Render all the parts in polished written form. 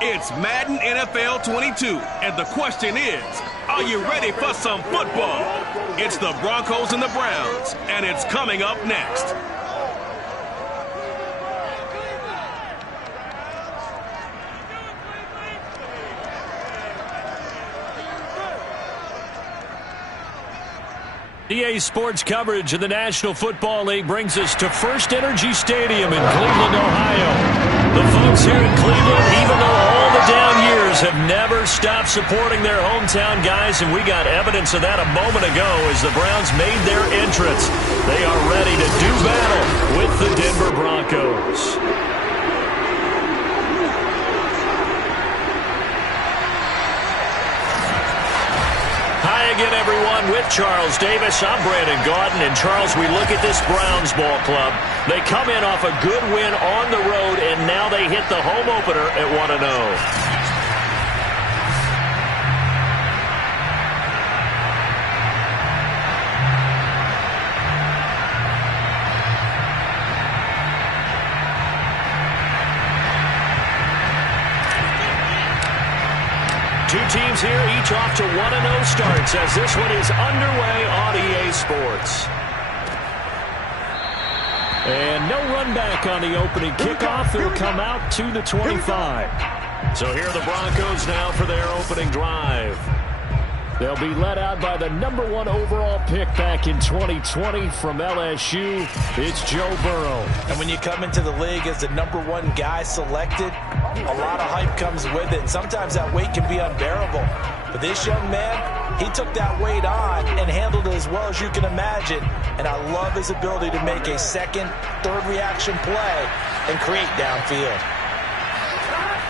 It's Madden NFL 22, and the question is, are you ready for some football? It's the Broncos and the Browns, and it's coming up next. EA Sports coverage of the National Football League brings us to First Energy Stadium in Cleveland, Ohio. The folks here in Cleveland, even though all the down years, have never stopped supporting their hometown guys, and we got evidence of that a moment ago as the Browns made their entrance. They are ready to do battle with the Denver Broncos. Hi again, everyone. With Charles Davis, I'm Brandon Gaudin. And Charles, we look at this Browns ball club. They come in off a good win on the road, and now they hit the home opener at 1-0. Two teams here, each off to 1-0 starts as this one is underway on EA Sports. And no run back on the opening kickoff. They'll come out to the 25. So here are the Broncos now for their opening drive. They'll be led out by the #1 overall pick back in 2020 from LSU. It's Joe Burrow. And when you come into the league as the #1 guy selected, a lot of hype comes with it. Sometimes that weight can be unbearable. But this young man, he took that weight on and handled it as well as you can imagine. And I love his ability to make a second, third reaction play and create downfield.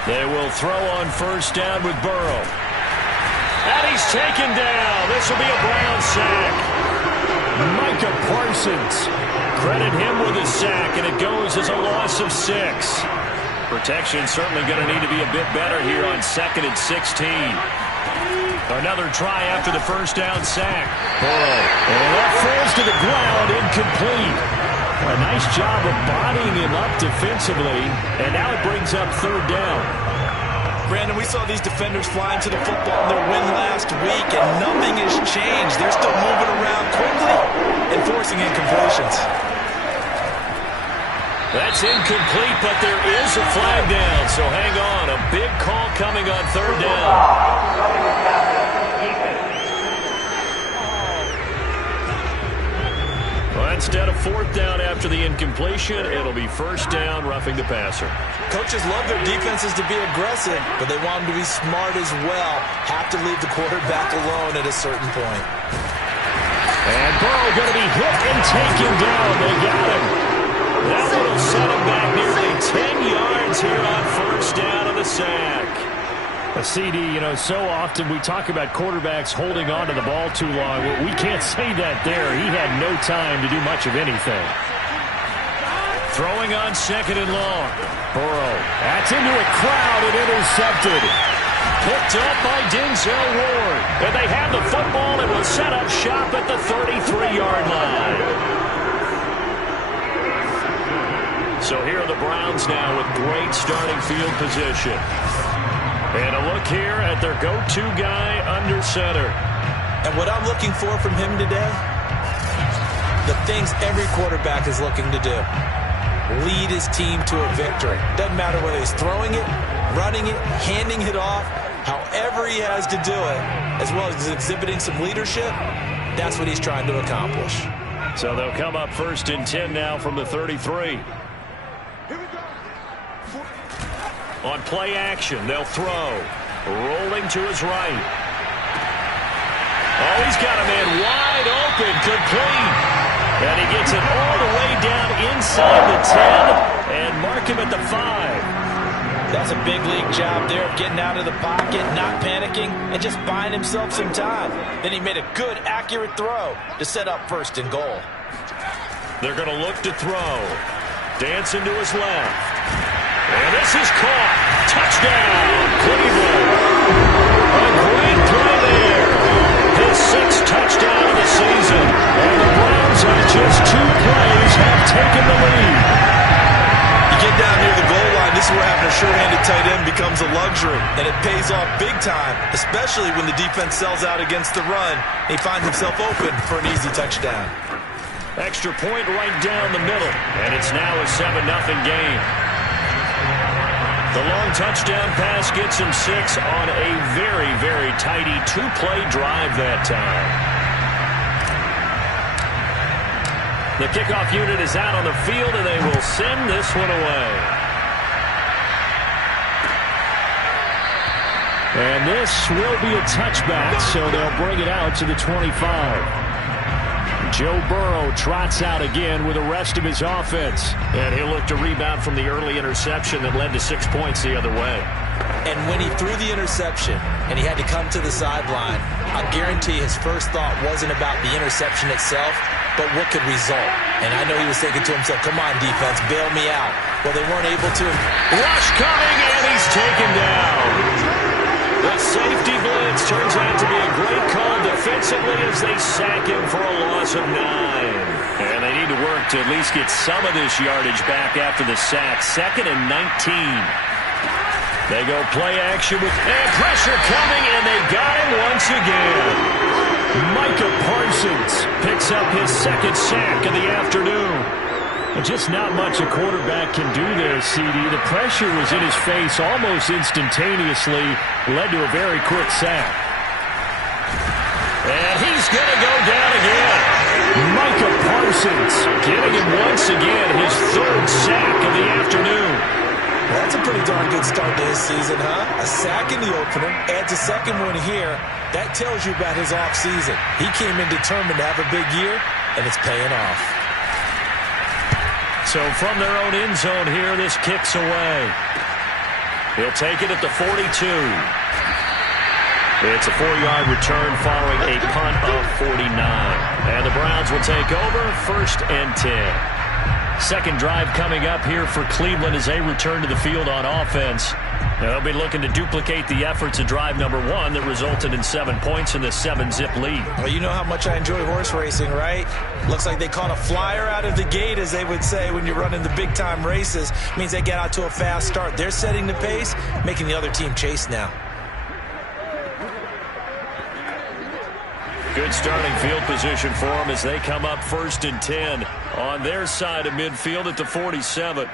They will throw on first down with Burrow. And he's taken down. This will be a Brown sack. Micah Parsons. Credit him with his sack, and it goes as a loss of 6. Protection certainly going to need to be a bit better here on 2nd and 16. Another try after the first down sack. Burrow. And that falls to the ground, incomplete. A nice job of bodying him up defensively, and now it brings up 3rd down. Brandon, we saw these defenders flying to the football in their win last week, and nothing has changed. They're still moving around quickly and forcing incompletions. That's incomplete, but there is a flag down, so hang on. A big call coming on 3rd down. Well, instead of 4th down after the incompletion, it'll be 1st down, roughing the passer. Coaches love their defenses to be aggressive, but they want them to be smart as well. Have to leave the quarterback alone at a certain point. And Burrow going to be hit and taken down. They got him. That will set him back nearly 10 yards here on 1st down on the sack. A CD, you know, so often we talk about quarterbacks holding on to the ball too long. Well, we can't say that there. He had no time to do much of anything. Throwing on 2nd and long. Burrow. That's into a crowd and intercepted. Picked up by Denzel Ward. And they have the football and will set up shop at the 33-yard line. So here are the Browns now with great starting field position. And a look here at their go-to guy under center. And what I'm looking for from him today, the things every quarterback is looking to do. Lead his team to a victory. Doesn't matter whether he's throwing it, running it, handing it off, however he has to do it, as well as exhibiting some leadership, that's what he's trying to accomplish. So they'll come up 1st and 10 now from the 33. On play action, they'll throw. Rolling to his right. Oh, he's got a man wide open, complete. And he gets it all the way down inside the 10 and mark him at the 5. That's a big league job there of getting out of the pocket, not panicking, and just buying himself some time. Then he made a good, accurate throw to set up 1st and goal. They're going to look to throw. Dancing to his left. And this is caught. Touchdown, Cleveland. A great play there. His 6th touchdown of the season. And the Browns on just 2 plays have taken the lead. You get down near the goal line, this is where having a sure-handed tight end becomes a luxury, and it pays off big time, especially when the defense sells out against the run. He finds himself open for an easy touchdown. Extra point right down the middle, and it's now a 7-0 game. The long touchdown pass gets him 6 on a very, very tidy 2-play drive that time. The kickoff unit is out on the field, and they will send this one away. And this will be a touchback, so they'll bring it out to the 25. Joe Burrow trots out again with the rest of his offense. And he'll look to rebound from the early interception that led to 6 points the other way. And when he threw the interception and he had to come to the sideline, I guarantee his first thought wasn't about the interception itself, but what could result. And I know he was thinking to himself, come on, defense, bail me out. Well, they weren't able to. Rush coming, and he's taken down. The safety blitz turns out to be a great call defensively as they sack him for a loss of 9. And they need to work to at least get some of this yardage back after the sack. 2nd and 19. They go play action with pressure coming, and they got him once again. Micah Parsons picks up his 2nd sack of the afternoon. Just not much a quarterback can do there, CD. The pressure was in his face almost instantaneously, led to a very quick sack. And he's going to go down again. Micah Parsons getting him once again, his 3rd sack of the afternoon. Well, that's a pretty darn good start to his season, huh? A sack in the opener, adds a 2nd one here. That tells you about his offseason. He came in determined to have a big year, and it's paying off. So from their own end zone here, this kicks away. He'll take it at the 42. It's a 4-yard return following a punt of 49. And the Browns will take over 1st and 10. Second drive coming up here for Cleveland as they return to the field on offense. They'll be looking to duplicate the efforts of drive number 1 that resulted in 7 points in the 7-zip lead. Well, you know how much I enjoy horse racing, right? Looks like they caught a flyer out of the gate, as they would say when you're running the big-time races. Means they get out to a fast start. They're setting the pace, making the other team chase now. Good starting field position for them as they come up 1st and 10 on their side of midfield at the 47.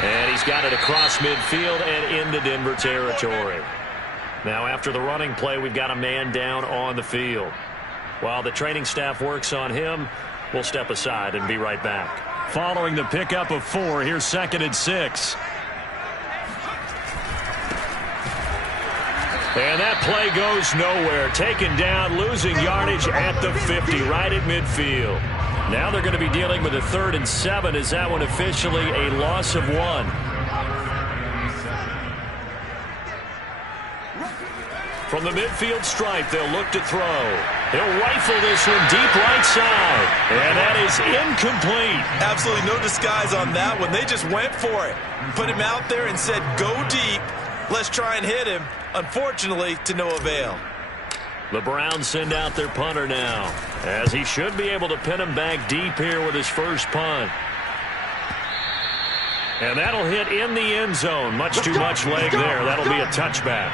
And he's got it across midfield and into Denver territory. Now after the running play, we've got a man down on the field. While the training staff works on him, we'll step aside and be right back. Following the pickup of 4, here's 2nd and 6. And that play goes nowhere. Taken down, losing yardage at the 50, right at midfield. Now they're going to be dealing with a 3rd and 7. Is that one officially a loss of 1? From the midfield stripe, they'll look to throw. He'll rifle this one deep right side. And that is incomplete. Absolutely no disguise on that one. They just went for it. Put him out there and said, go deep. Let's try and hit him. Unfortunately, to no avail. The Browns send out their punter now, as he should be able to pin him back deep here with his first punt. And that'll hit in the end zone. Much too much leg there. That'll be a touchback.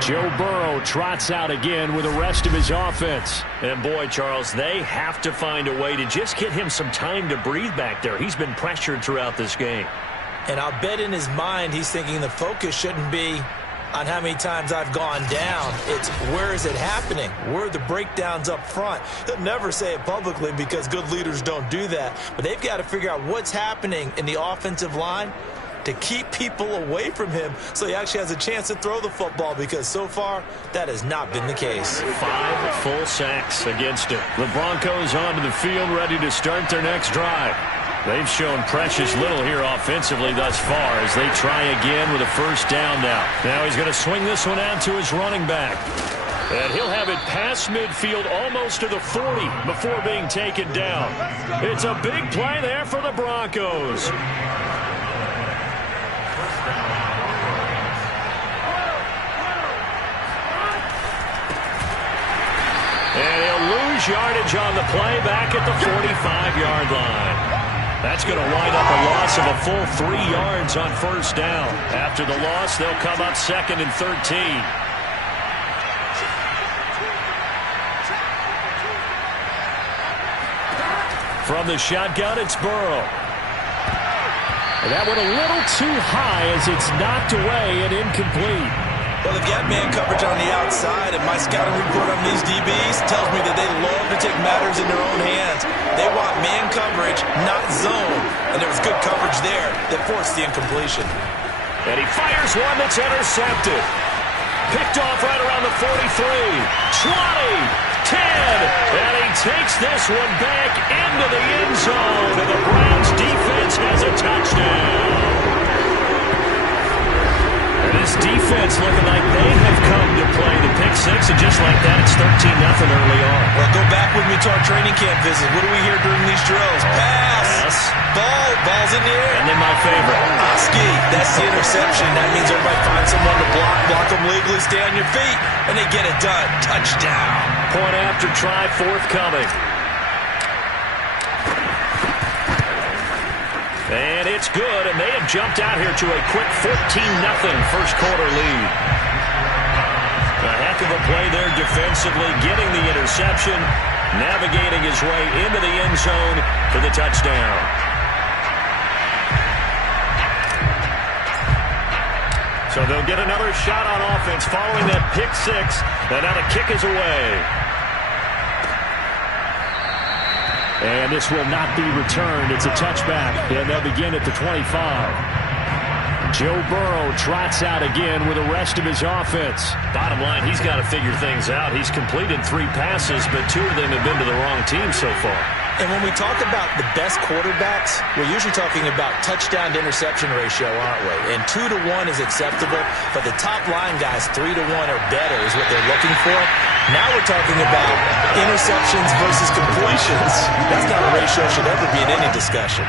Joe Burrow trots out again with the rest of his offense. And boy, Charles, they have to find a way to just get him some time to breathe back there. He's been pressured throughout this game. And I'll bet in his mind he's thinking the focus shouldn't be on how many times I've gone down. It's where is it happening? Where are the breakdowns up front? He'll never say it publicly because good leaders don't do that. But they've got to figure out what's happening in the offensive line to keep people away from him so he actually has a chance to throw the football, because so far that has not been the case. 5 full sacks against him. The Broncos onto the field ready to start their next drive. They've shown precious little here offensively thus far as they try again with a first down now. Now he's going to swing this one out to his running back. And he'll have it past midfield almost to the 40 before being taken down. It's a big play there for the Broncos. lose yardage on the play back at the 45-yard line. That's going to wind up a loss of a full 3 yards on first down. After the loss, they'll come up 2nd and 13. From the shotgun, it's Burrow. And that went a little too high as it's knocked away and incomplete. Well, they've got man coverage on the outside, and my scouting report on these DBs tells me that they love to take matters in their own hands. They want man coverage, not zone. And there was good coverage there that forced the incompletion. And he fires one that's intercepted. Picked off right around the 43. 20, 10, and he takes this one back into the end zone, and the Browns defense has a touchdown. And this defense looking like they have come to play the pick six, and just like that, it's 13-0 early on. Well, go back with me to our training camp visit. What do we hear during these drills? Pass. Ball's in the air. And then my favorite. Oski, that's the interception. That means everybody finds someone to block them legally, stay on your feet, and they get it done. Touchdown. Point after try forthcoming. And it's good, and they have jumped out here to a quick 14-0 first quarter lead. A heck of a play there defensively, getting the interception, navigating his way into the end zone for the touchdown. So they'll get another shot on offense following that pick six, and now the kick is away. And this will not be returned. It's a touchback, and they'll begin at the 25. Joe Burrow trots out again with the rest of his offense. Bottom line, he's got to figure things out. He's completed 3 passes, but 2 of them have been to the wrong team so far. And when we talk about the best quarterbacks, we're usually talking about touchdown to interception ratio, aren't we? And 2 to 1 is acceptable, but the top line guys, 3 to 1 or better is what they're looking for. Now we're talking about interceptions versus completions. That's not a ratio that should ever be in any discussion.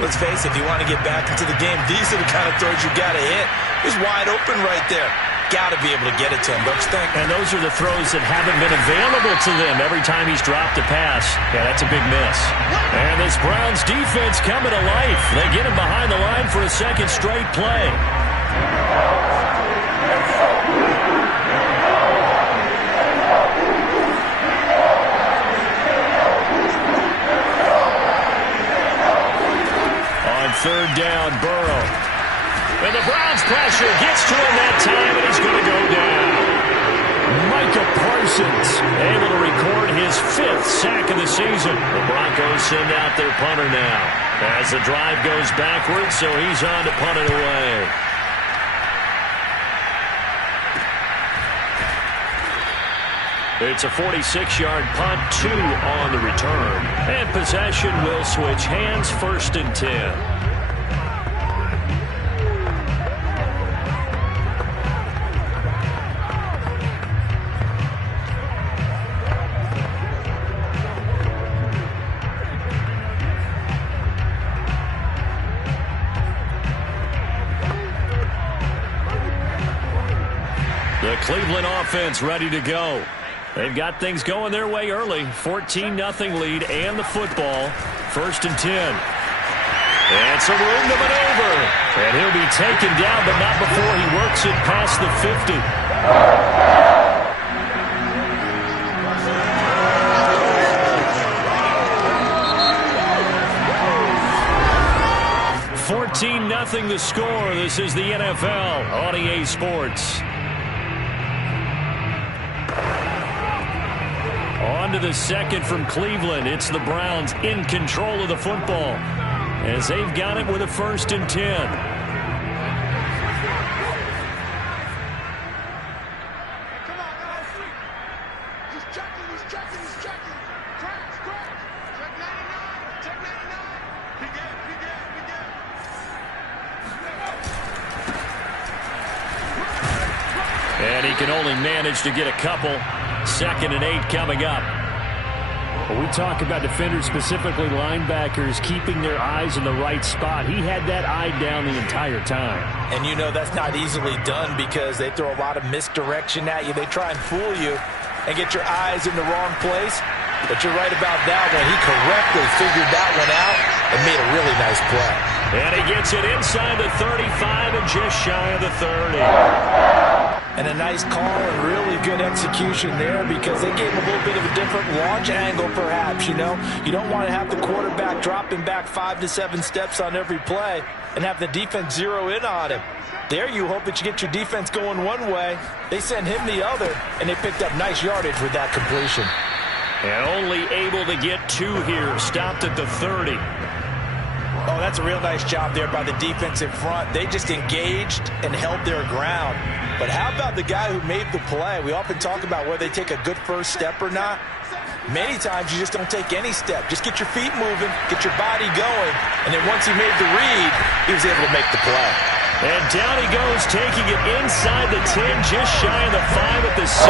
Let's face it, if you want to get back into the game, these are the kind of throws you got to hit. He's wide open right there. Got to be able to get it to him, don't you think? And those are the throws that haven't been available to them every time he's dropped a pass. Yeah, that's a big miss. And this Browns defense coming to life. They get him behind the line for a second straight play. On third down, Burrow. And the Browns pressure gets to him that time, and he's going to go down. Micah Parsons able to record his 5th sack of the season. The Broncos send out their punter now as the drive goes backwards, so he's on to punt it away. It's a 46-yard punt, 2 on the return. And possession will switch hands, 1st and 10. The Cleveland offense ready to go. They've got things going their way early. 14-0 lead and the football. 1st and 10. And some room to maneuver. And he'll be taken down, but not before he works it past the 50. 14-0 the score. This is the NFL on EA Sports. On to the second from Cleveland. It's the Browns in control of the football as they've got it with a 1st and 10. And he can only manage to get a couple. 2nd and 8 coming up. When we talk about defenders, specifically linebackers, keeping their eyes in the right spot, he had that eye down the entire time. And you know that's not easily done because they throw a lot of misdirection at you. They try and fool you. and get your eyes in the wrong place. But you're right about that one. He correctly figured that one out and made a really nice play. And he gets it inside the 35 and just shy of the 30. And a nice call and really good execution there because they gave him a little bit of a different launch angle perhaps, you know. You don't want to have the quarterback dropping back 5 to 7 steps on every play and have the defense zero in on him. There you hope that you get your defense going one way. They send him the other, and they picked up nice yardage with that completion. And only able to get 2 here. Stopped at the 30. Oh, that's a real nice job there by the defense in front. They just engaged and held their ground. But how about the guy who made the play? We often talk about whether they take a good first step or not. Many times you just don't take any step. Just get your feet moving, get your body going, and then once he made the read, he was able to make the play. And down he goes, taking it inside the 10, just shy of the 5 at the 6.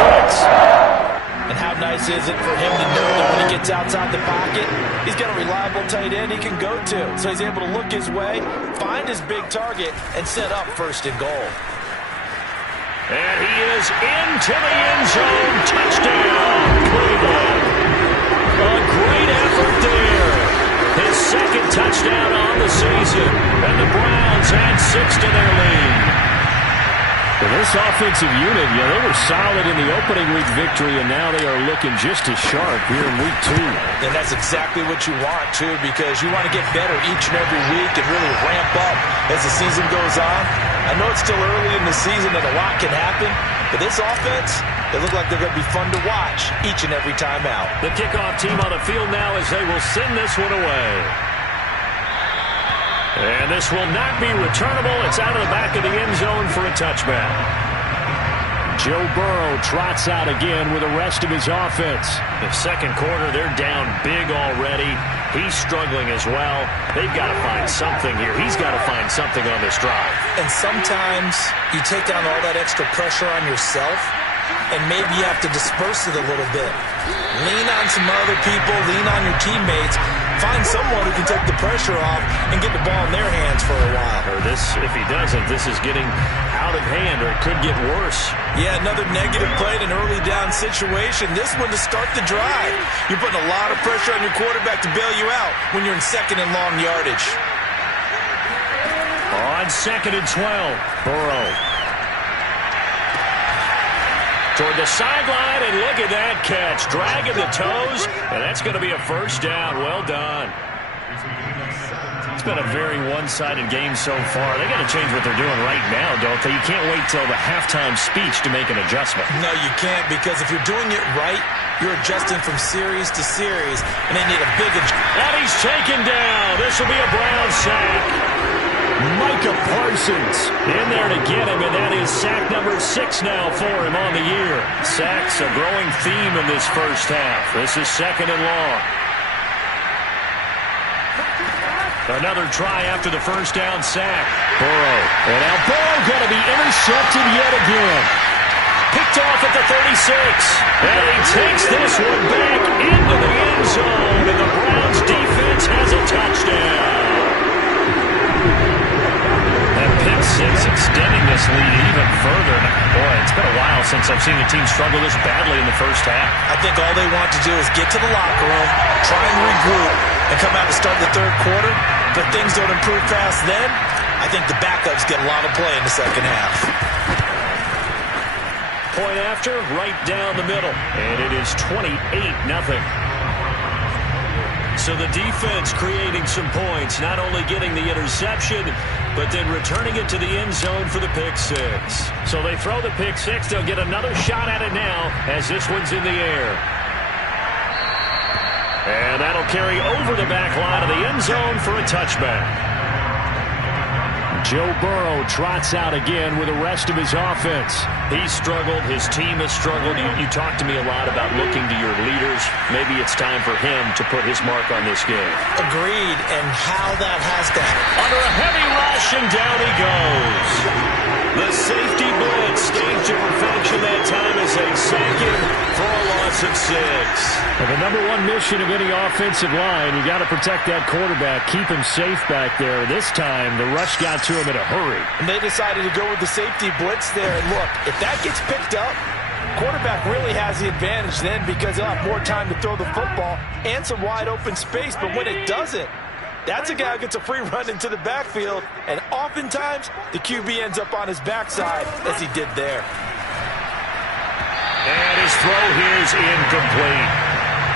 And how nice is it for him to know that when he gets outside the pocket, he's got a reliable tight end he can go to. So he's able to look his way, find his big target, and set up first and goal. And he is into the end zone. Touchdown, Cleveland. A great effort there. His second touchdown on the season. And the Browns add 6 to their lead. Well, this offensive unit, they were solid in the opening week victory, and now they are looking just as sharp here in week 2. And that's exactly what you want, too, because you want to get better each and every week and really ramp up as the season goes on. I know it's still early in the season and a lot can happen, but this offense, they look like they're going to be fun to watch each and every time out. The kickoff team on the field now as they will send this one away. And this will not be returnable. It's out of the back of the end zone for a touchback. Joe Burrow trots out again with the rest of his offense. The second quarter, they're down big already. He's struggling as well. They've got to find something here. He's got to find something on this drive. And sometimes you take down all that extra pressure on yourself, and maybe you have to disperse it a little bit. Lean on some other people, lean on your teammates. Find someone who can take the pressure off and get the ball in their hands for a while. Or this, if he doesn't, this is getting out of hand, or it could get worse. Yeah, another negative play in an early down situation. This one to start the drive. You're putting a lot of pressure on your quarterback to bail you out when you're in second and long yardage. On 2nd and 12, Burrow. Toward the sideline, and look at that catch. Dragging the toes, and that's going to be a first down. Well done. It's been a very one-sided game so far. They got to change what they're doing right now, don't they? You can't wait till the halftime speech to make an adjustment. No, you can't, because if you're doing it right, you're adjusting from series to series, and they need a big adjustment. And he's taken down. This will be a Brown sack. Micah Parsons in there to get him, and that is sack number 6 now for him on the year. Sacks a growing theme in this first half. This is 2nd and long. Another try after the first down sack. Burrow. And now Burrow going to be intercepted yet again. Picked off at the 36. And he takes this one back into the end zone, and the Browns defense has a touchdown. That pick 6 extending this lead even further. Boy, it's been a while since I've seen a team struggle this badly in the first half. I think all they want to do is get to the locker room, try and regroup, and come out to start the third quarter. But things don't improve fast then. I think the backups get a lot of play in the second half. Point after, right down the middle. And it is 28-0. So the defense creating some points, not only getting the interception, but then returning it to the end zone for the pick 6. So they throw the pick 6. They'll get another shot at it now as this one's in the air. And that'll carry over the back line of the end zone for a touchback. Joe Burrow trots out again with the rest of his offense. He's struggled. His team has struggled. You talk to me a lot about looking to your leaders. Maybe it's time for him to put his mark on this game. Agreed. And how that has to happen. Under a heavy rush, and down he goes. The safety blitz staged to perfection that time as they sack him for a loss of 6. Well, the number one mission of any offensive line, you got to protect that quarterback, keep him safe back there. This time, the rush got to him in a hurry. And they decided to go with the safety blitz there. And look, if that gets picked up, Quarterback really has the advantage then because he'll have more time to throw the football and some wide open space. But when it doesn't, that's a guy who gets a free run into the backfield. And oftentimes, the QB ends up on his backside as he did there. And his throw here is incomplete.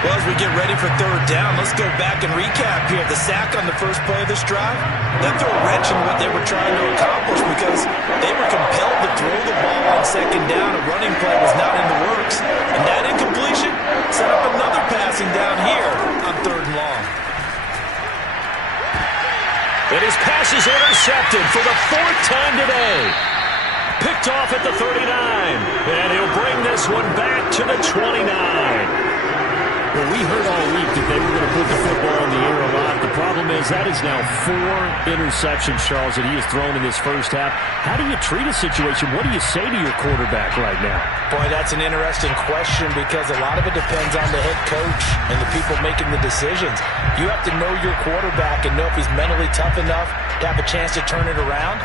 Well, as we get ready for third down, let's go back and recap here. The sack on the first play of this drive, that threw a wrench in what they were trying to accomplish because they were compelled to throw the ball on second down. A running play was not in the works. And that incompletion set up another passing down here on third and long. And his pass is intercepted for the fourth time today. Picked off at the 39. And he'll bring this one back to the 29. Well, we heard all week that they were going to put the football in the air a lot. The problem is that is now 4 interceptions, Charles, that he has thrown in this first half. How do you treat a situation? What do you say to your quarterback right now? Boy, that's an interesting question because a lot of it depends on the head coach and the people making the decisions. You have to know your quarterback and know if he's mentally tough enough to have a chance to turn it around.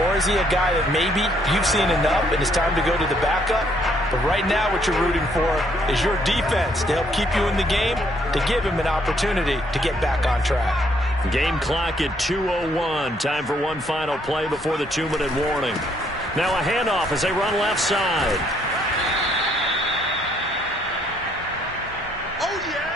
Or is he a guy that maybe you've seen enough and it's time to go to the backup? But right now what you're rooting for is your defense to help keep you in the game, to give him an opportunity to get back on track. Game clock at 2:01. Time for one final play before the 2-minute warning. Now a handoff as they run left side. Oh, yeah!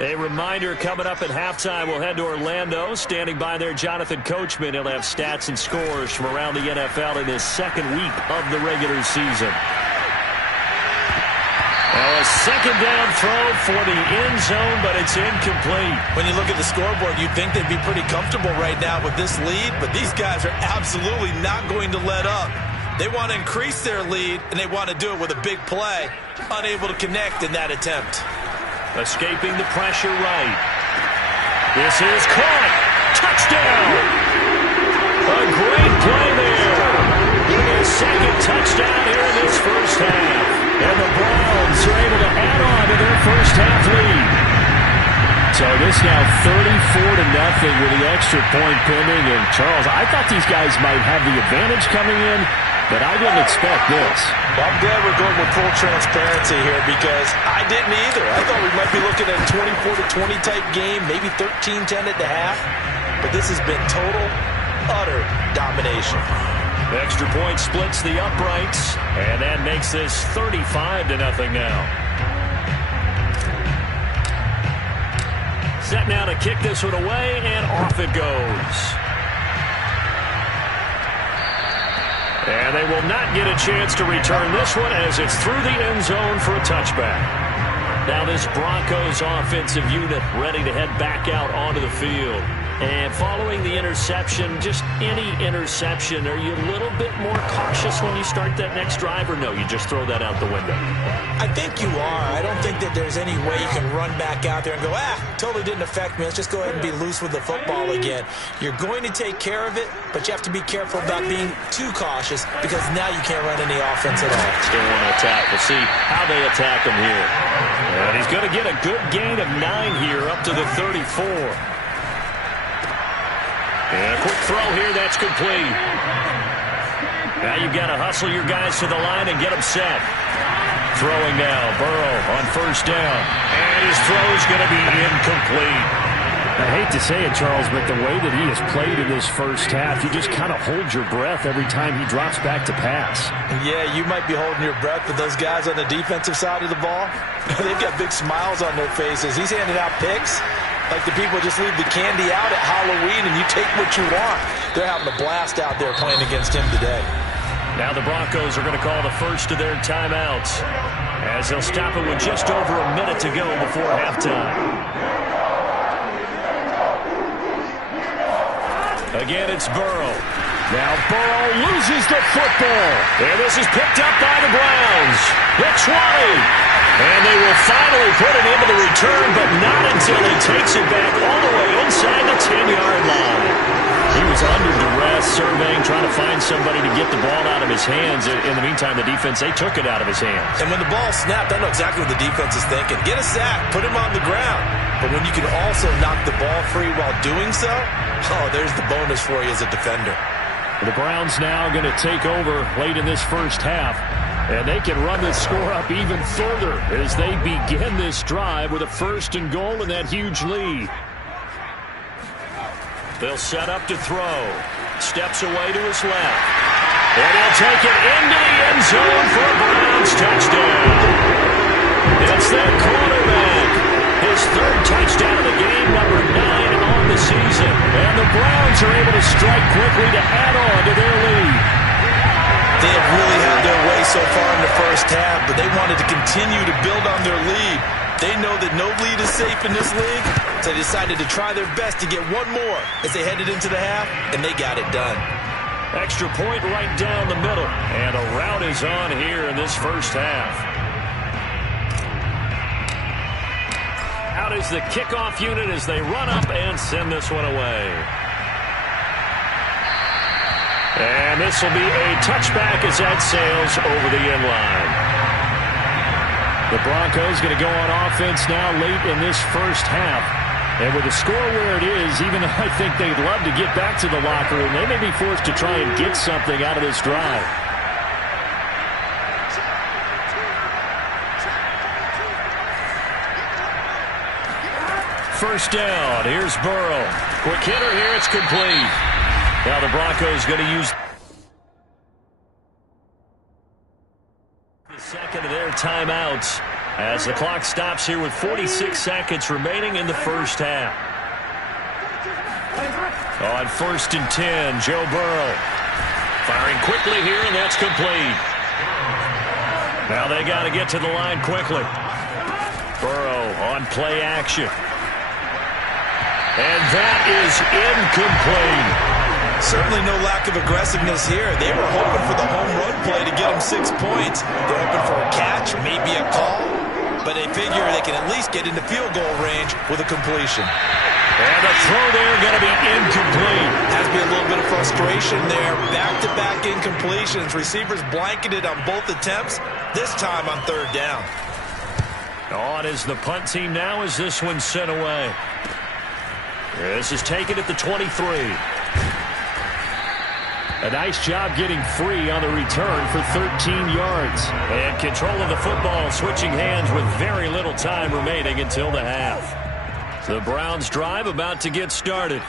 A reminder coming up at halftime, we'll head to Orlando. Standing by there, Jonathan Coachman. He'll have stats and scores from around the NFL in his second week of the regular season. Well, a second down throw for the end zone, but it's incomplete. When you look at the scoreboard, you'd think they'd be pretty comfortable right now with this lead, but these guys are absolutely not going to let up. They want to increase their lead, and they want to do it with a big play. Unable to connect in that attempt. Escaping the pressure right. This is caught. Touchdown. A great play there. His second touchdown here in this first half. And the Browns are able to add on to their first half lead. So this now 34-0 with the extra point pending. And Charles, I thought these guys might have the advantage coming in, but I didn't expect this. Well, I'm glad we're going with full transparency here because I didn't either. I thought we might be looking at a 24-20 type game, maybe 13-10 at the half. But this has been total, utter domination. The extra point splits the uprights, and that makes this 35-0 now. Set now to kick this one away, and off it goes. And they will not get a chance to return this one as it's through the end zone for a touchback. Now this Broncos offensive unit ready to head back out onto the field. And following the interception, just any interception, are you a little bit more cautious when you start that next drive, or no, you just throw that out the window? I think you are. I don't think that there's any way you can run back out there and go, totally didn't affect me. Let's just go ahead and be loose with the football again. You're going to take care of it, but you have to be careful about being too cautious because now you can't run any offense at all. Still want to attack. We'll see how they attack him here. And he's going to get a good gain of 9 here up to the 34. And a quick throw here, that's complete. Now you've got to hustle your guys to the line and get them set. Throwing now, Burrow on first down. And his throw is going to be incomplete. I hate to say it, Charles, but the way that he has played in this first half, you just kind of hold your breath every time he drops back to pass. Yeah, you might be holding your breath, but those guys on the defensive side of the ball, they've got big smiles on their faces. He's handing out picks like the people just leave the candy out at Halloween and you take what you want. They're having a blast out there playing against him today. Now the Broncos are going to call the first of their timeouts as they'll stop it with just over a minute to go before halftime. Again, it's Burrow. Now Burrow loses the football. And this is picked up by the Browns. The 20. And they will finally put it into the return, but not until he takes it back all the way inside the 10-yard line. He was under duress, surveying, trying to find somebody to get the ball out of his hands. In the meantime, the defense, they took it out of his hands. And when the ball snapped, I know exactly what the defense is thinking. Get a sack, put him on the ground. But when you can also knock the ball free while doing so, oh, there's the bonus for you as a defender. The Browns now going to take over late in this first half. And they can run this score up even further as they begin this drive with a 1st and goal and that huge lead. They'll set up to throw. Steps away to his left. And he'll take it into the end zone for a Browns touchdown. It's their quarterback. His 3rd touchdown of the game, number 9 on the season. And the Browns are able to strike quickly to add on to their lead. They have really had their way so far in the first half, but they wanted to continue to build on their lead. They know that no lead is safe in this league, so they decided to try their best to get one more as they headed into the half, and they got it done. Extra point right down the middle, and a rout is on here in this first half. Out is the kickoff unit as they run up and send this one away. And this will be a touchback as that sails over the end line. The Broncos going to go on offense now late in this first half. And with the score where it is, even though I think they'd love to get back to the locker room, they may be forced to try and get something out of this drive. First down. Here's Burrow. Quick hitter here. It's complete. Now the Broncos going to use the second of their timeouts as the clock stops here with 46 seconds remaining in the first half. On 1st and 10, Joe Burrow firing quickly here, and that's complete. Now they got to get to the line quickly. Burrow on play action. And that is incomplete. Certainly no lack of aggressiveness here. They were hoping for the home run play to get them 6 points. They're hoping for a catch, maybe a call, but they figure they can at least get into field goal range with a completion. And the throw there going to be incomplete. Has to be a little bit of frustration there. Back-to-back incompletions. Receivers blanketed on both attempts, this time on 3rd down. On is the punt team now as this one's sent away. This is taken at the 23. A nice job getting free on the return for 13 yards. And control of the football switching hands with very little time remaining until the half. The Browns drive about to get started.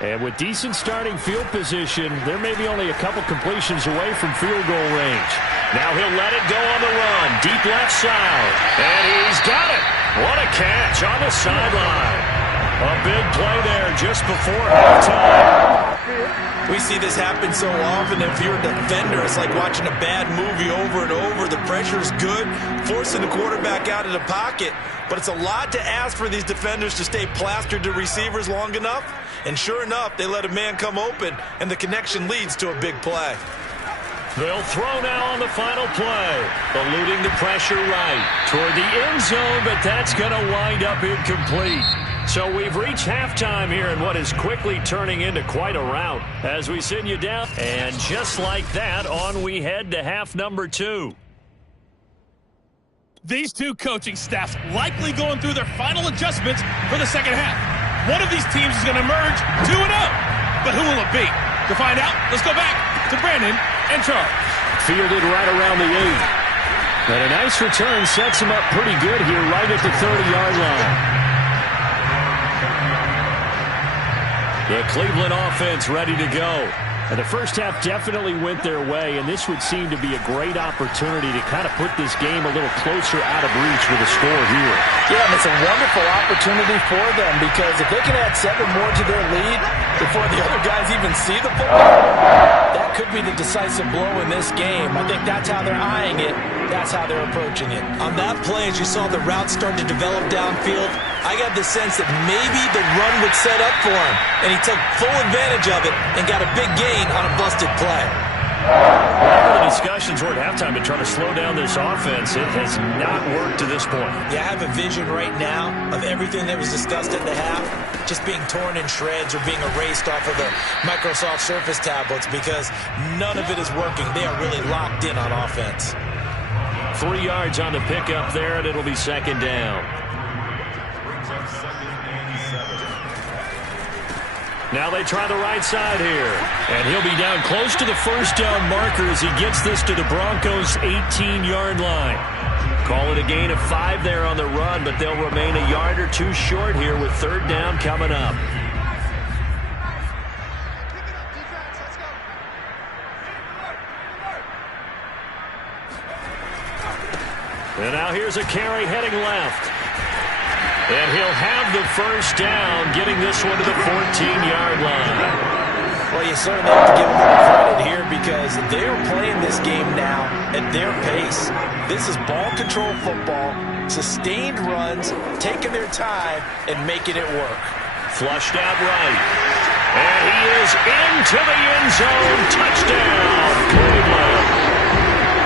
And with decent starting field position, there may be only a couple completions away from field goal range. Now he'll let it go on the run. Deep left side. And he's got it. What a catch on the sideline. A big play there just before halftime. We see this happen so often. If you're a defender, it's like watching a bad movie over and over. The pressure's good, forcing the quarterback out of the pocket. But it's a lot to ask for these defenders to stay plastered to receivers long enough. And sure enough, they let a man come open, and the connection leads to a big play. They'll throw now on the final play. Eluding the pressure right toward the end zone, but that's going to wind up incomplete. So we've reached halftime here in what is quickly turning into quite a rout as we send you down. And just like that, on we head to half number 2. These two coaching staffs likely going through their final adjustments for the second half. One of these teams is going to emerge 2-0. But who will it be? To find out, let's go back to Brandon and Charles. Fielded right around the 8. And a nice return sets him up pretty good here right at the 30-yard line. The Cleveland offense ready to go. And the first half definitely went their way, and this would seem to be a great opportunity to kind of put this game a little closer out of reach with a score here. Yeah, and it's a wonderful opportunity for them because if they can add 7 more to their lead before the other guys even see the football, that could be the decisive blow in this game. I think that's how they're eyeing it. That's how they're approaching it. On that play, as you saw the route start to develop downfield, I got the sense that maybe the run would set up for him, and he took full advantage of it and got a big gain on a busted play. discussions were at halftime to try to slow down this offense. It has not worked to this point. Yeah, I have a vision right now of everything that was discussed at the half just being torn in shreds or being erased off of the Microsoft Surface tablets because none of it is working. They are really locked in on offense. 3 yards on the pickup there, and it'll be second down. Now they try the right side here. And he'll be down close to the first down marker as he gets this to the Broncos' 18-yard line. Call it a gain of 5 there on the run, but they'll remain a yard or 2 short here with third down coming up. And now here's a carry heading left. And he'll have the first down, getting this one to the 14-yard line. Well, you certainly have to give them a little credit here because they're playing this game now at their pace. This is ball control football, sustained runs, taking their time and making it work. Flushed out right. And he is into the end zone. Touchdown, Cleveland.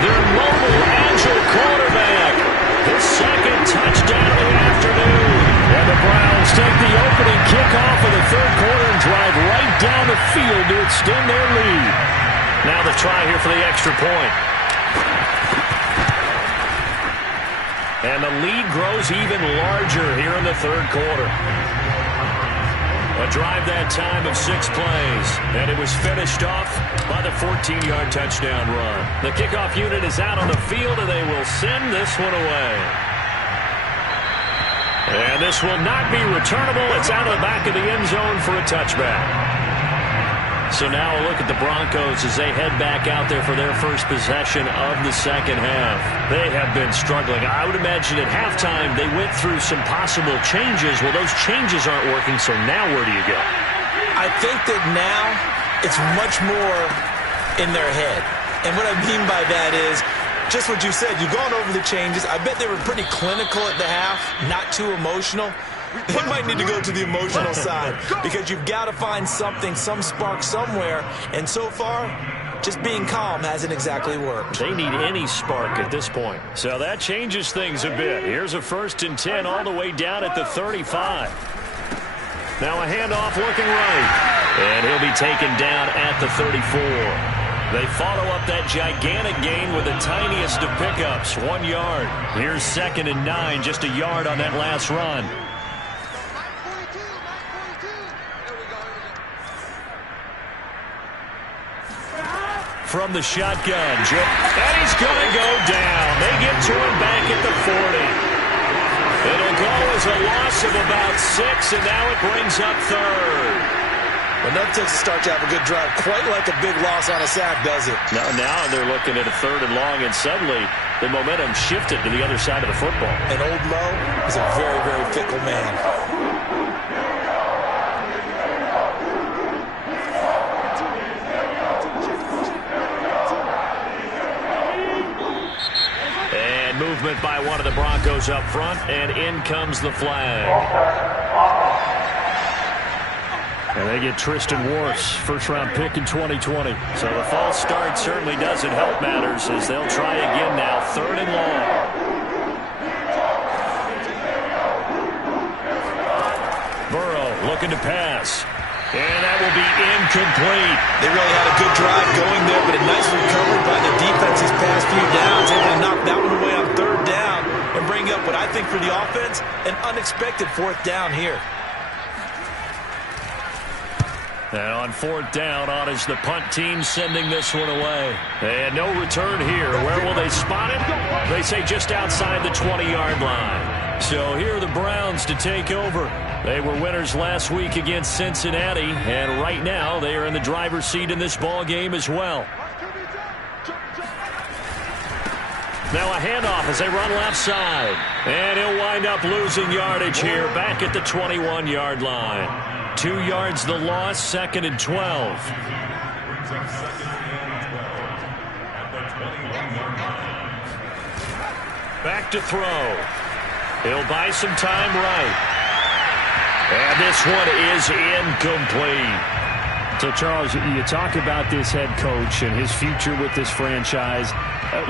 Their mobile, agile quarterback. His second touchdown of the afternoon. And the Browns take the opening kickoff of the third quarter and drive right down the field to extend their lead. Now the try here for the extra point. And the lead grows even larger here in the third quarter. A drive that time of 6 plays, and it was finished off by the 14-yard touchdown run. The kickoff unit is out on the field, and they will send this one away. And this will not be returnable. It's out of the back of the end zone for a touchback. So now a look at the Broncos as they head back out there for their first possession of the second half. They have been struggling. I would imagine at halftime they went through some possible changes. Well, those changes aren't working, so now where do you go? I think that now it's much more in their head. And what I mean by that is just what you said. You've gone over the changes. I bet they were pretty clinical at the half, not too emotional. They might need to go to the emotional side because you've got to find something, some spark somewhere. And so far, just being calm hasn't exactly worked. They need any spark at this point. So that changes things a bit. Here's a 1st and 10 all the way down at the 35. Now a handoff looking right. And he'll be taken down at the 34. They follow up that gigantic gain with the tiniest of pickups, 1 yard. Here's 2nd and 9, just a yard on that last run. From the shotgun, and he's going to go down. They get to him back at the 40. It'll go as a loss of about 6, and now it brings up 3rd. Well, nothing takes a start to have a good drive, quite like a big loss on a sack, does it? Now they're looking at a 3rd and long, and suddenly the momentum shifted to the other side of the football. And Old Mo is a very, very fickle man. Movement by one of the Broncos up front, and in comes the flag. And they get Tristan Wirfs, first-round pick in 2020. So the false start certainly doesn't help matters as they'll try again now, 3rd and long. Burrow looking to pass. And that will be incomplete. They really had a good drive going there, but a nice recovery by the defense these past few downs. Able to knock that one away on 3rd down and bring up what I think for the offense, an unexpected 4th down here. And on 4th down, on is the punt team sending this one away. And no return here. Where will they spot it? They say just outside the 20-yard line. So here are the Browns to take over. They were winners last week against Cincinnati, and right now they are in the driver's seat in this ball game as well. Now a handoff as they run left side. And he'll wind up losing yardage here back at the 21-yard line. 2 yards the loss, 2nd and 12. Back to throw. He'll buy some time right. And this one is incomplete. So, Charles, you talk about this head coach and his future with this franchise.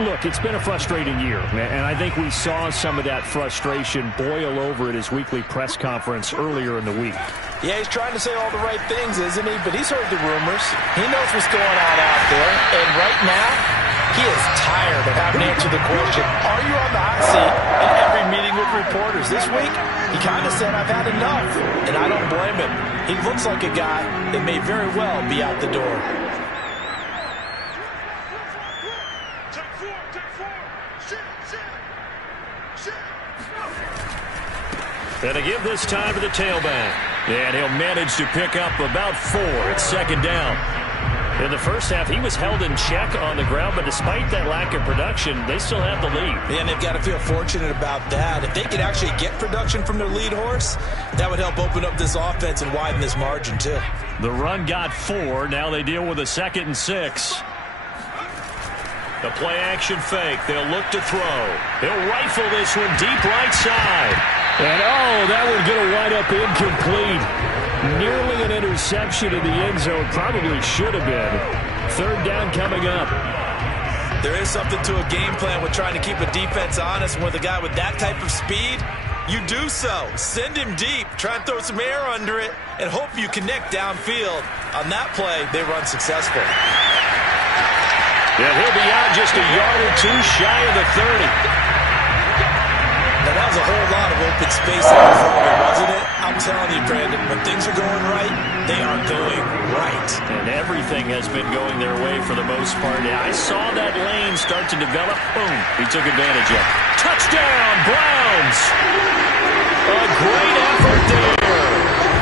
Look, it's been a frustrating year, and I think we saw some of that frustration boil over at his weekly press conference earlier in the week. Yeah, he's trying to say all the right things, isn't he? But he's heard the rumors. He knows what's going on out there. And right now, he is tired of having to answer the question, are you on the hot seat in every meeting with reporters? This week, he kind of said, I've had enough. And I don't blame him. He looks like a guy that may very well be out the door. And to give this time to the tailback. And he'll manage to pick up about 4. It's second down. In the first half, he was held in check on the ground, but despite that lack of production, they still have the lead. And they've got to feel fortunate about that. If they could actually get production from their lead horse, that would help open up this offense and widen this margin, too. The run got 4. Now they deal with a 2nd and 6. The play-action fake. They'll look to throw. He'll rifle this one deep right side. And, that one's going to wind up incomplete. Nearly an interception in the end zone. Probably should have been. 3rd down coming up. There is something to a game plan with trying to keep a defense honest. And with a guy with that type of speed, you do so. Send him deep. Try and throw some air under it and hope you connect downfield. On that play, they run successful. Yeah, he'll be out just a yard or 2 shy of the 30. Now, that was a whole lot of open space out in front of him, wasn't it? I'm telling you, Brandon, when things are going right, they are going right. And everything has been going their way for the most part. I saw that lane start to develop. Boom. He took advantage of it. Touchdown, Browns! A great effort there.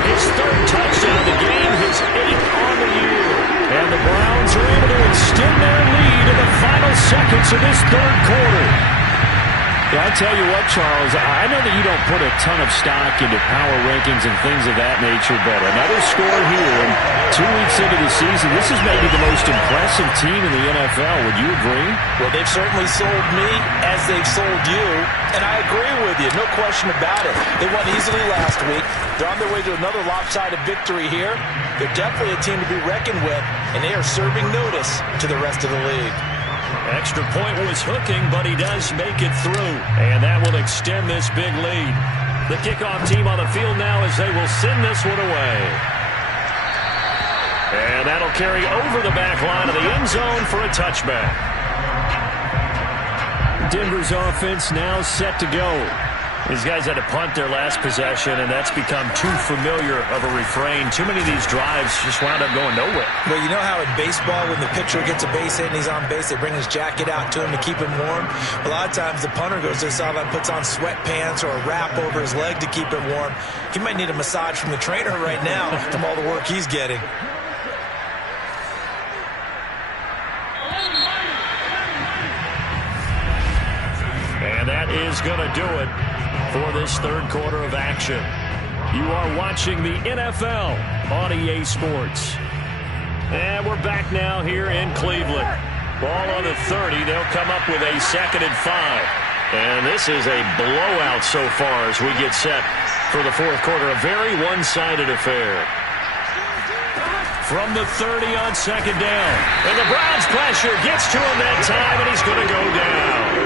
His 3rd touchdown of the game, his 8th on the year. And the Browns are able to extend their lead in the final seconds of this 3rd quarter. Yeah, I tell you what, Charles, I know that you don't put a ton of stock into power rankings and things of that nature, but another score here, and 2 weeks into the season, this is maybe the most impressive team in the NFL. Would you agree? Well, they've certainly sold me as they've sold you, and I agree with you, no question about it. They won easily last week. They're on their way to another lopsided victory here. They're definitely a team to be reckoned with, and they are serving notice to the rest of the league. Extra point was hooking, but he does make it through. And that will extend this big lead. The kickoff team on the field now as they will send this one away. And that'll carry over the back line of the end zone for a touchback. Denver's offense now set to go. These guys had to punt their last possession, and that's become too familiar of a refrain. Too many of these drives just wound up going nowhere. Well, you know how in baseball, when the pitcher gets a base hit and he's on base, they bring his jacket out to him to keep him warm? A lot of times the punter goes to the sideline, puts on sweatpants or a wrap over his leg to keep it warm. He might need a massage from the trainer right now from all the work he's getting. And that is going to do it for this 3rd quarter of action. You are watching the NFL on EA Sports. And we're back now here in Cleveland. Ball on the 30. They'll come up with a 2nd and 5. And this is a blowout so far as we get set for the 4th quarter. A very one-sided affair. From the 30 on 2nd down. And the Browns pressure gets to him that time, and he's going to go down.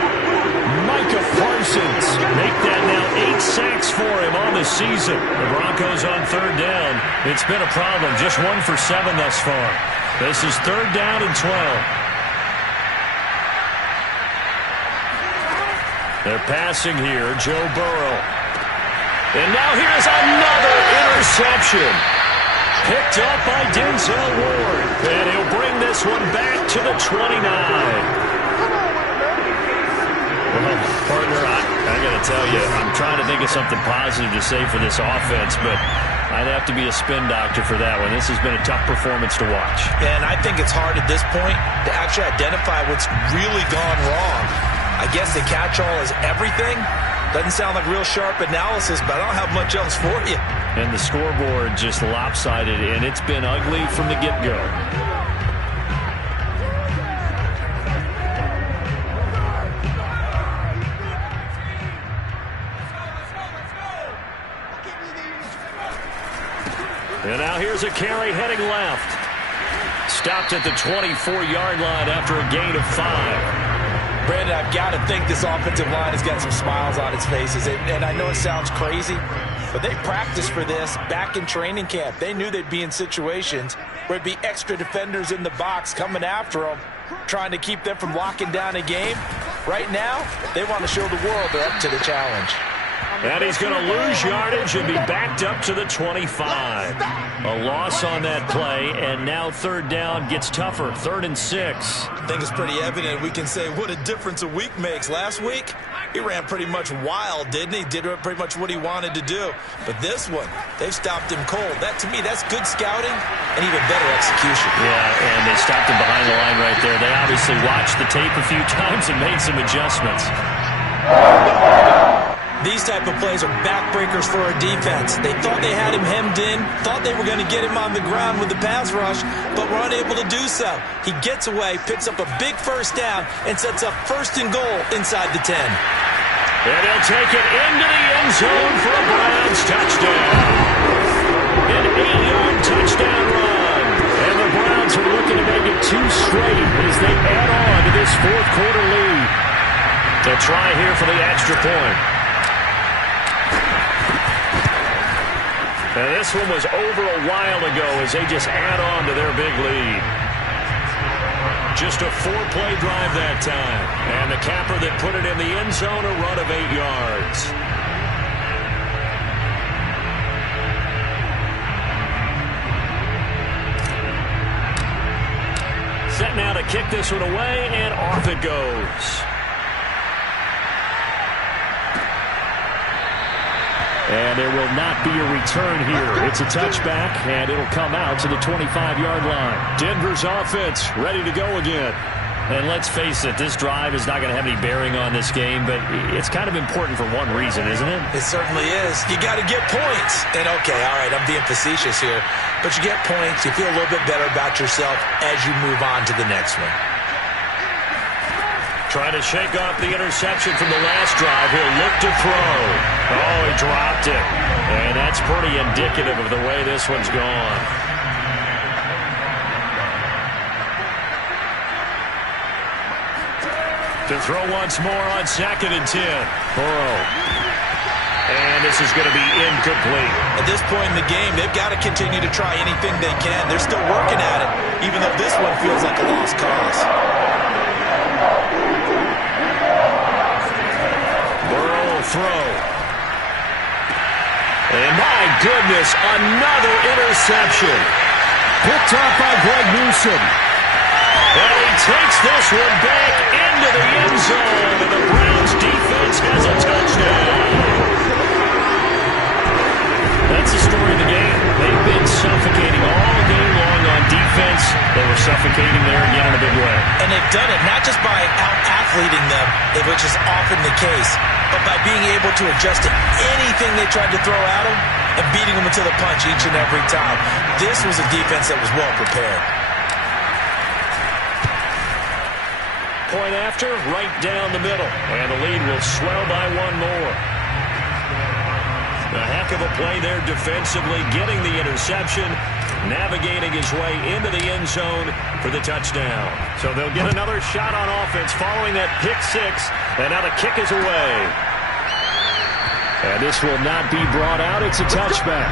Micah Parsons make that now 8 sacks for him on the season. The Broncos on 3rd down. It's been a problem. Just 1 for 7 thus far. This is 3rd down and 12. They're passing here. Joe Burrow. And now here's another interception. Picked up by Denzel Ward. And he'll bring this one back to the 29. Well, partner, I got to tell you, I'm trying to think of something positive to say for this offense, but I'd have to be a spin doctor for that one. This has been a tough performance to watch. And I think it's hard at this point to actually identify what's really gone wrong. I guess the catch-all is everything. Doesn't sound like real sharp analysis, but I don't have much else for you. And the scoreboard just lopsided, and it's been ugly from the get-go. And now here's a carry heading left. stopped at the 24-yard line after a gain of 5. Brandon, I've got to think this offensive line has got some smiles on its faces. And I know it sounds crazy, but they practiced for this back in training camp. They knew they'd be in situations where there'd be extra defenders in the box coming after them, trying to keep them from locking down a game. Right now, they want to show the world they're up to the challenge. And he's going to lose yardage and be backed up to the 25. A loss on that play, and now third down gets tougher. 3rd and 6. I think it's pretty evident. We can say what a difference a week makes. Last week, he ran pretty much wild, didn't he? Did pretty much what he wanted to do. But this one, they've stopped him cold. That, to me, that's good scouting and even better execution. Yeah, and they stopped him behind the line right there. They obviously watched the tape a few times and made some adjustments. These type of plays are backbreakers for a defense. They thought they had him hemmed in, thought they were going to get him on the ground with the pass rush, but were unable to do so. He gets away, picks up a big first down, and sets up 1st and goal inside the 10. And he'll take it into the end zone for a Browns touchdown. An 8-yard touchdown run. And the Browns are looking to make it 2 straight as they add on to this 4th quarter lead. To try here for the extra point. And this one was over a while ago as they just add on to their big lead. Just a 4-play drive that time. And the capper that put it in the end zone, a run of 8 yards. Set now to kick this one away, and off it goes. And there will not be a return here. It's a touchback, and it'll come out to the 25-yard line. Denver's offense ready to go again. And let's face it, this drive is not going to have any bearing on this game, but it's kind of important for one reason, isn't it? It certainly is. You got to get points. And okay, all right, I'm being facetious here, but you get points, you feel a little bit better about yourself as you move on to the next one. Trying to shake off the interception from the last drive. He'll look to throw. Oh, he dropped it. And that's pretty indicative of the way this one's gone. To throw once more on 2nd and 10. Burrow. And this is going to be incomplete. At this point in the game, they've got to continue to try anything they can. They're still working at it, even though this one feels like a lost cause. Throw. And my goodness, another interception. Picked up by Greg Newsom. And he takes this one back into the end zone, and the Browns defense has a touchdown. That's the story of the game. They've been suffocating all game long on defense. They were suffocating there again in a big way. And they've done it not just by out-athleting them, which is often the case, but by being able to adjust to anything they tried to throw at them and beating them until the punch each and every time. This was a defense that was well prepared. Point after, right down the middle. And the lead will swell by 1 more. A heck of a play there defensively, getting the interception, navigating his way into the end zone for the touchdown. So they'll get another shot on offense following that pick 6, and now the kick is away. And this will not be brought out. It's a touchback.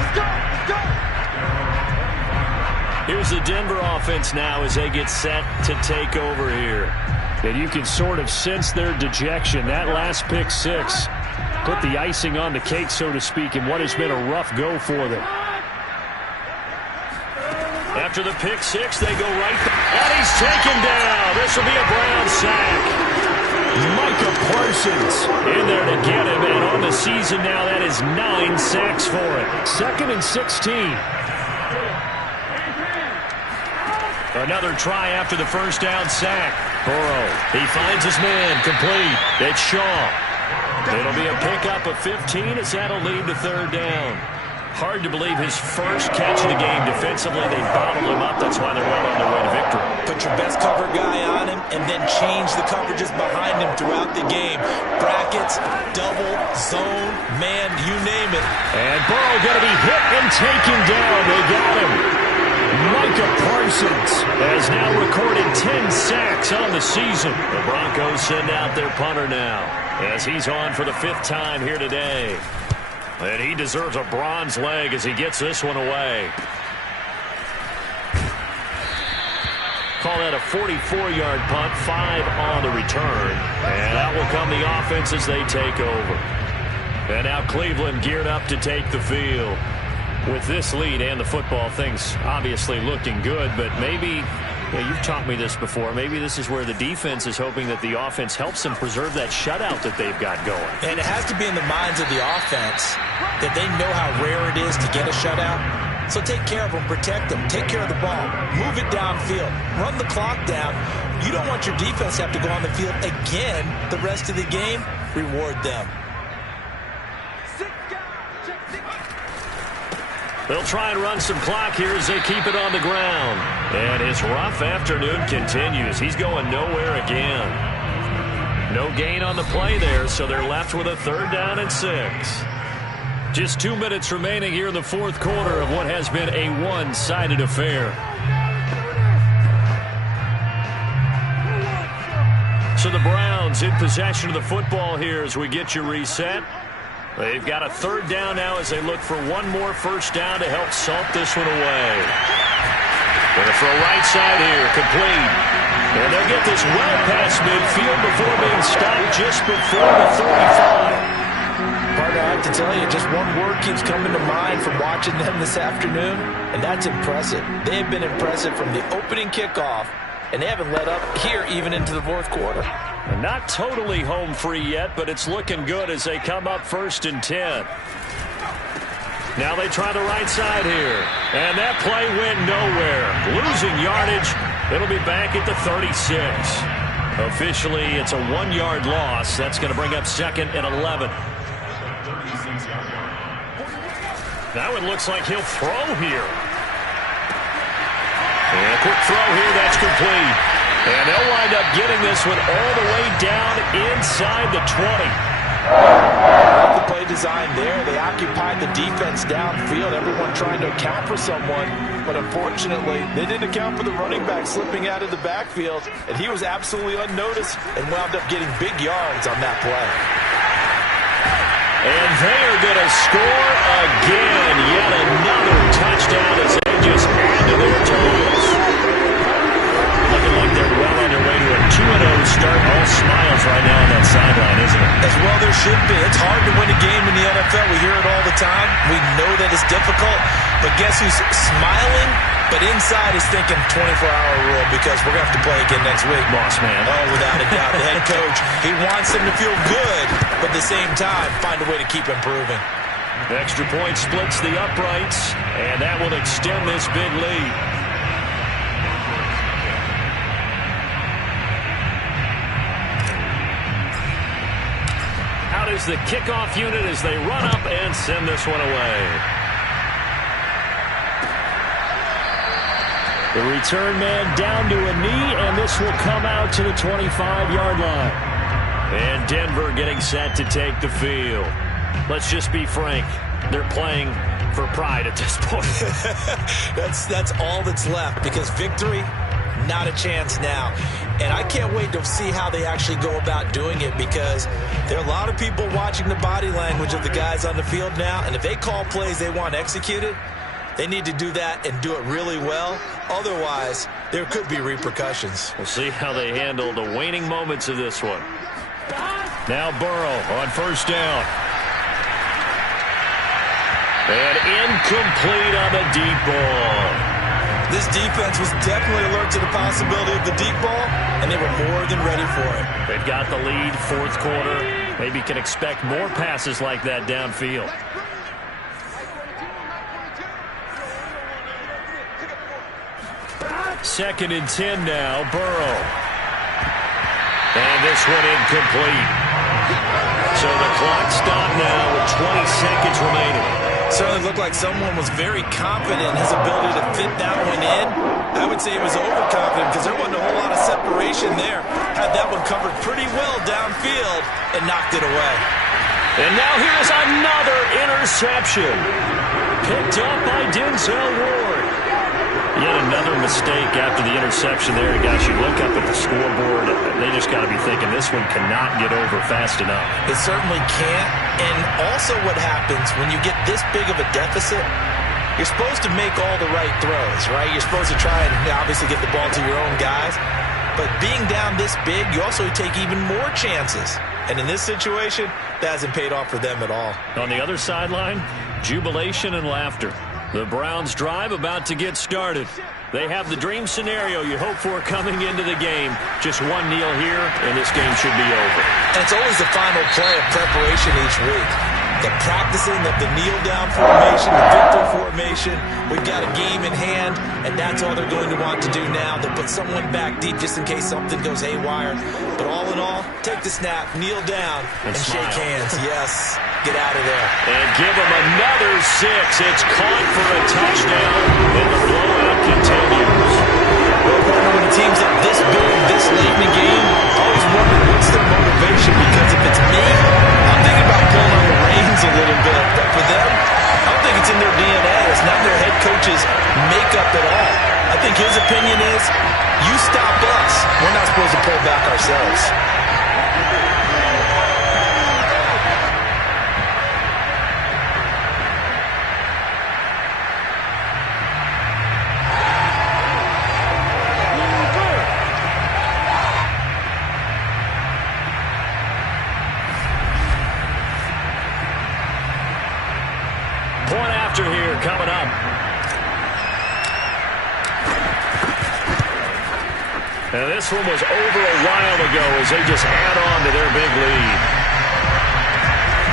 Here's the Denver offense now as they get set to take over here. And you can sort of sense their dejection. That last pick 6 put the icing on the cake, so to speak, in what has been a rough go for them. After the pick 6, they go right back. And he's taken down. This will be a Brown sack. Micah Parsons in there to get him. And on the season now, that is 9 sacks for him. 2nd and 16. Another try after the first down sack. Burrow, he finds his man, complete. It's Shaw. It'll be a pickup of 15 as that'll lead to 3rd down. Hard to believe his first catch of the game defensively. They bottled him up. That's why they're well on their way to victory. Put your best cover guy on him and then change the coverages behind him throughout the game. Brackets, double, zone, man, you name it. And Burrow going to be hit and taken down. They got him. Micah Parsons has now recorded 10 sacks on the season. The Broncos send out their punter now as he's on for the 5th time here today. And he deserves a bronze leg as he gets this one away. Call that a 44-yard punt, 5 on the return. And out will come the offense as they take over. And now Cleveland geared up to take the field. With this lead and the football, things obviously looking good, but maybe, you've taught me this before, maybe this is where the defense is hoping that the offense helps them preserve that shutout that they've got going. And it has to be in the minds of the offense that they know how rare it is to get a shutout. So take care of them, protect them, take care of the ball, move it downfield, run the clock down. You don't want your defense to have to go on the field again the rest of the game. Reward them. They'll try and run some clock here as they keep it on the ground. And his rough afternoon continues. He's going nowhere again. No gain on the play there, so they're left with a 3rd down and 6. Just 2 minutes remaining here in the 4th quarter of what has been a one-sided affair. So the Browns in possession of the football here as we get you reset. They've got a 3rd down now as they look for one more 1st down to help salt this one away. Going to throw right side here, complete. And they'll get this well past midfield before being stopped just before the 35. Partner, I have to tell you, just one word keeps coming to mind from watching them this afternoon, and that's impressive. They have been impressive from the opening kickoff, and they haven't let up here even into the 4th quarter. Not totally home free yet, but it's looking good as they come up 1st and 10. Now they try the right side here. And that play went nowhere. Losing yardage. It'll be back at the 36. Officially, it's a 1-yard loss. That's going to bring up 2nd and 11. Now it looks like he'll throw here. And a quick throw here. That's complete. And they'll wind up getting this one all the way down inside the 20. The play design there. They occupied the defense downfield. Everyone trying to account for someone. But unfortunately, they didn't account for the running back slipping out of the backfield. And he was absolutely unnoticed and wound up getting big yards on that play. And they are going to score again. Yet another touchdown as they just add to their totals. Looking like they're well on their way to a 2-0 start. All smiles right now on that sideline, isn't it? As well there should be. It's hard to win a game in the NFL. We hear it all the time. We know that it's difficult. But guess who's smiling? But inside is thinking 24-hour rule because we're going to have to play again next week. Boss man. Oh, without a doubt. The head coach, he wants them to feel good, but at the same time, find a way to keep improving. The extra point splits the uprights, and that will extend this big lead. Out is the kickoff unit as they run up and send this one away. The return man down to a knee, and this will come out to the 25-yard line. And Denver getting set to take the field. Let's just be frank. They're playing for pride at this point. That's all that's left because victory, not a chance now. And I can't wait to see how they actually go about doing it because there are a lot of people watching the body language of the guys on the field now. And if they call plays they want executed, they need to do that and do it really well. Otherwise, there could be repercussions. We'll see how they handle the waning moments of this one. Now Burrow on 1st down. And incomplete on the deep ball. This defense was definitely alert to the possibility of the deep ball, and they were more than ready for it. They've got the lead, 4th quarter. Maybe can expect more passes like that downfield. Second and 10 now, Burrow. And this one incomplete. So the clock stopped now with 20 seconds remaining. Certainly looked like someone was very confident in his ability to fit that one in. I would say he was overconfident because there wasn't a whole lot of separation there. Had that one covered pretty well downfield and knocked it away. And now here's another interception. Picked up by Denzel Ward. Yet another mistake after the interception there. And guys, you look up at the scoreboard, they just got to be thinking this one cannot get over fast enough. It certainly can't. And also what happens when you get this big of a deficit, you're supposed to make all the right throws, right? You're supposed to try and obviously get the ball to your own guys. But being down this big, you also take even more chances. And in this situation, that hasn't paid off for them at all. On the other sideline, jubilation and laughter. The Browns drive about to get started. They have the dream scenario you hope for coming into the game. Just one kneel here, and this game should be over. And it's always the final play of preparation each week. The practicing of the kneel-down formation, the victory formation. We've got a game in hand, and that's all they're going to want to do now. They'll put someone back deep just in case something goes haywire. But all in all, take the snap, kneel down, and shake hands. Yes, get out of there. And give them another 6. It's caught for a touchdown, and the blowout continues. Well, partner, when a team's up this big, this late in the game, I always wonder what's their motivation, because if it's me, I'm thinking about pulling on the reins a little bit. But for them, I don't think it's in their DNA. It's not their head coach's makeup at all. I think his opinion is, you stop us. We're not supposed to pull back ourselves. Point after here coming up. And this one was over a while ago as they just add on to their big lead.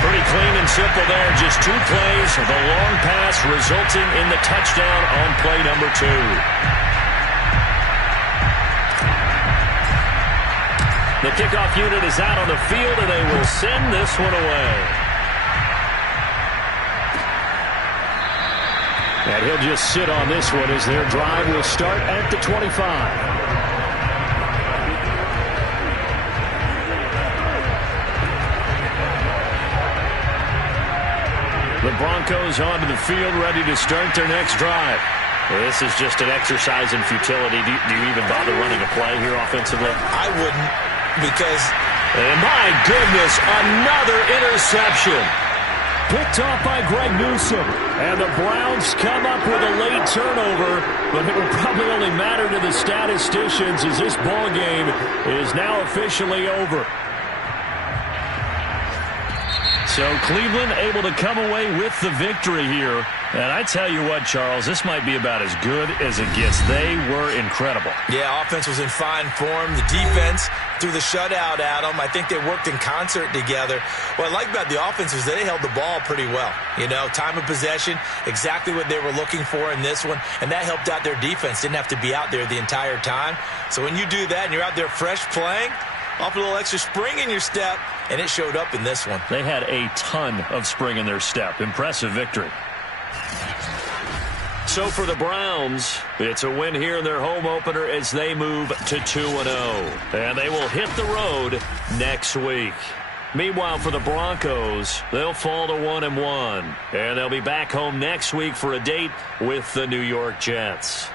Pretty clean and simple there. Just 2 plays. The long pass resulting in the touchdown on play number 2. The kickoff unit is out on the field, and they will send this one away. And he'll just sit on this one as their drive will start at the 25. The Broncos onto the field, ready to start their next drive. This is just an exercise in futility. Do you even bother running a play here offensively? I wouldn't, because... And my goodness, another interception. Picked off by Greg Newsome. And the Browns come up with a late turnover, but it will probably only matter to the statisticians as this ball game is now officially over. So Cleveland able to come away with the victory here. And I tell you what, Charles, this might be about as good as it gets. They were incredible. Yeah, offense was in fine form. The defense threw the shutout at them. I think they worked in concert together. What I like about the offense was they held the ball pretty well. You know, time of possession, exactly what they were looking for in this one. And that helped out their defense. Didn't have to be out there the entire time. So when you do that and you're out there fresh playing, off a little extra spring in your step, and it showed up in this one. They had a ton of spring in their step. Impressive victory. So for the Browns, it's a win here in their home opener as they move to 2-0. And they will hit the road next week. Meanwhile, for the Broncos, they'll fall to 1-1. And they'll be back home next week for a date with the New York Jets.